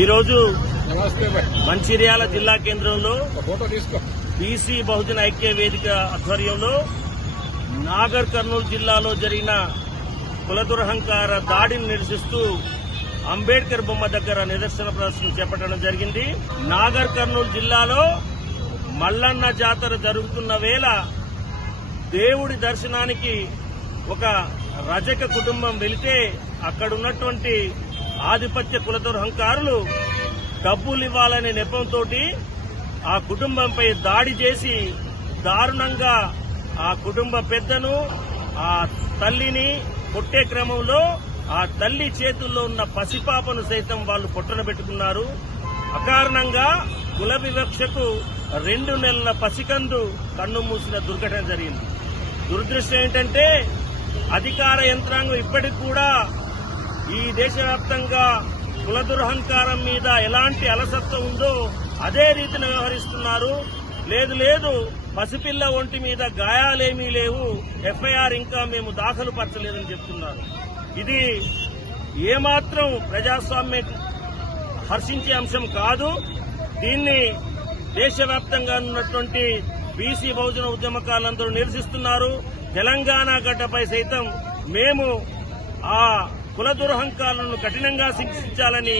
ఈరోజు మంచిర్యాల జిల్లా కేంద్రంలో బీసీ బహుజన ఐక్య వేదిక ఆధ్వర్యంలో నాగర్ కర్నూలు జిల్లాలో జరిగిన కుల దురహంకార దాడిని నిరసిస్తూ అంబేద్కర్ బొమ్మ దగ్గర నిదర్శన ప్రదర్శన చేపట్టడం జరిగింది. నాగర్ కర్నూలు జిల్లాలో మల్లన్న జాతర జరుగుతున్న వేళ దేవుడి దర్శనానికి ఒక రజక కుటుంబం వెళితే అక్కడున్నటువంటి ఆధిపత్య కుల దురహంకారులు డబ్బులు ఇవ్వాలనే నెపంతో ఆ కుటుంబంపై దాడి చేసి దారుణంగా ఆ కుటుంబ పెద్దను ఆ తల్లిని కొట్టే క్రమంలో ఆ తల్లి చేతుల్లో ఉన్న పసిపాపను సైతం వాళ్ళు పొట్టన పెట్టుకున్నారు. అకారణంగా కుల వివక్షకు 2 నెలల పసికందు కన్ను మూసిన దుర్ఘటన జరిగింది. దురదృష్టం ఏంటంటే అధికార యంత్రాంగం ఇప్పటికి కూడా ఈ దేశవ్యాప్తంగా కుల దురహంకారం మీద ఎలాంటి అలసత్వం ఉందో అదే రీతిని వ్యవహరిస్తున్నారు. లేదు పసిపిల్ల ఒంటి మీద గాయాలేమీ లేవు, ఎఫ్ఐఆర్ ఇంకా మేము దాఖలు పరచలేదని చెప్తున్నారు. ఇది ఏమాత్రం ప్రజాస్వామ్యం హర్షించే అంశం కాదు. దీన్ని దేశవ్యాప్తంగా ఉన్నటువంటి బీసీ బహుజన ఉద్యమకారులందరూ నిరసిస్తున్నారు. తెలంగాణ గడ్డపై సైతం మేము ఆ కుల దురహంకారులను కఠినంగా శిక్షించాలని,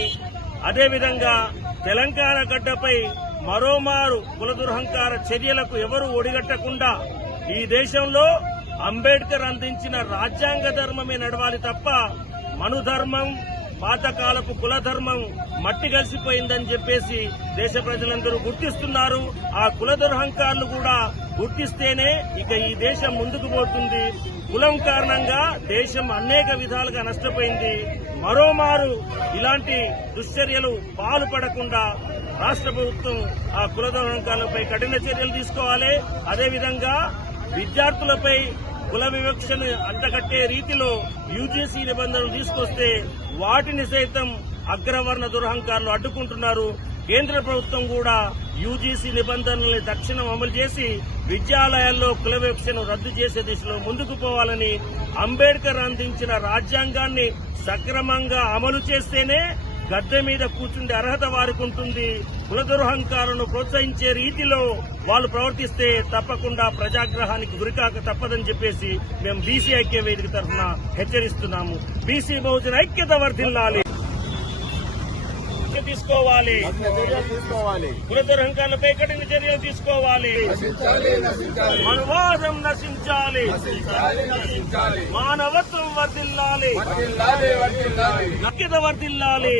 అదేవిధంగా తెలంగాణ గడ్డపై మరోమారు కుల దురహంకార చర్యలకు ఎవరూ ఒడిగట్టకుండా ఈ దేశంలో అంబేద్కర్ అందించిన రాజ్యాంగ ధర్మమే నడవాలి తప్ప మనుధర్మం, పాతకాలపు కుల ధర్మం మట్టి కలిసిపోయిందని చెప్పేసి దేశ ప్రజలందరూ గుర్తిస్తున్నారు. ఆ కుల దురహంకారులు కూడా గుర్తిస్తేనే ఇక ఈ దేశం ముందుకు పోతుంది. కులం కారణంగా దేశం అనేక విధాలుగా నష్టపోయింది. మరోమారు ఇలాంటి దుశ్చర్యలు పాల్పడకుండా రాష్ట్ర ప్రభుత్వం ఆ కుల దురహంకారులపై కఠిన చర్యలు తీసుకోవాలి. అదేవిధంగా విద్యార్థులపై కుల వివక్షను అంటగట్టే రీతిలో యూజీసీ నిబంధనలు తీసుకొస్తే వాటిని సైతం అగ్రవర్ణ దురహంకారులు అడ్డుకుంటున్నారు. కేంద్ర ప్రభుత్వం కూడా యూజీసీ నిబంధనల్ని తక్షణం అమలు చేసి విద్యాలయాల్లో కుల వివక్షను రద్దు చేసే దిశలో ముందుకు పోవాలని, అంబేద్కర్ అందించిన రాజ్యాంగాన్ని సక్రమంగా అమలు చేస్తేనే గద్దె మీద కూర్చుండే అర్హత వారికి ఉంటుంది. కుల దురహంకారులను ప్రోత్సహించే రీతిలో వాళ్ళు ప్రవర్తిస్తే తప్పకుండా ప్రజాగ్రహానికి గురికాక తప్పదని చెప్పేసి మేము బీసీ ఐక్య వేదిక తరఫున హెచ్చరిస్తున్నాము. బీసీ బహుజన ఐక్యత వర్ధిల్లాలి, తీసుకోవాలి. కుల దురహంకారులపై కఠిన చర్యలు తీసుకోవాలి. మనవాదం నశించాలి, మానవత్వం వర్ధిల్లాలి, ఐక్యత వర్ధిల్లాలి.